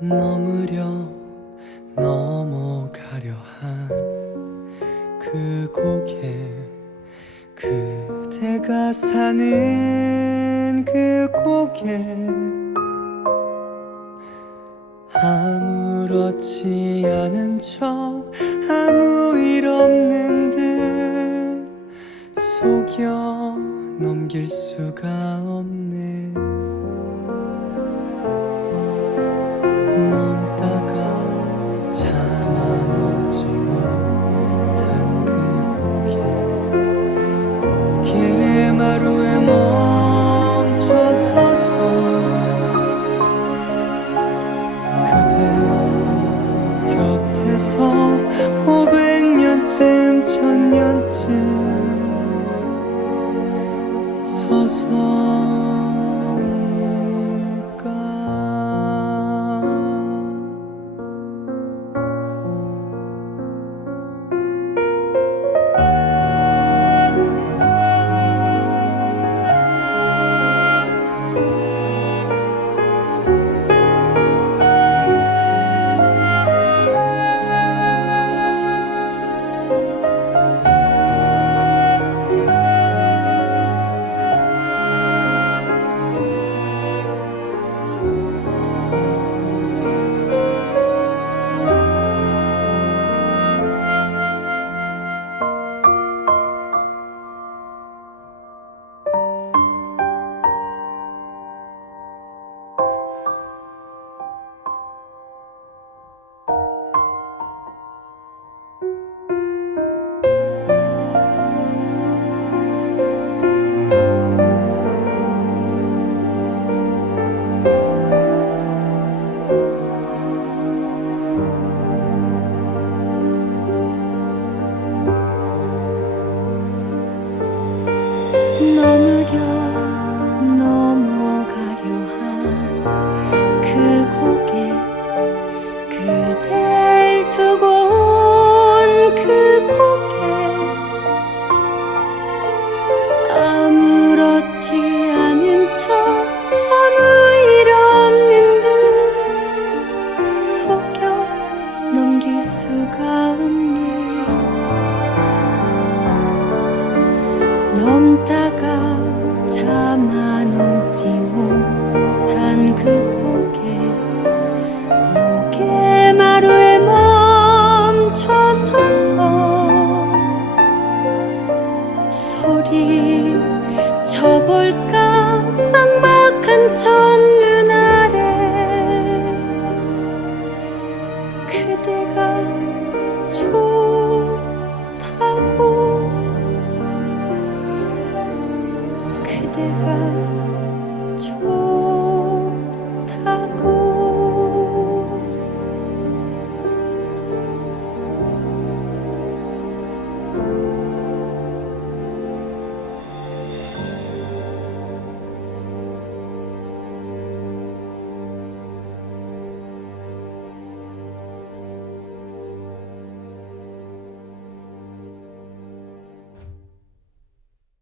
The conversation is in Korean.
넘으려 넘어가려 한그 곡에 그대가 사는 그 곡에 아무렇지 않은 척 아무 일 없는 듯 속여 넘길 수가 없네. 지나서 500년쯤 천년쯤 서서 God.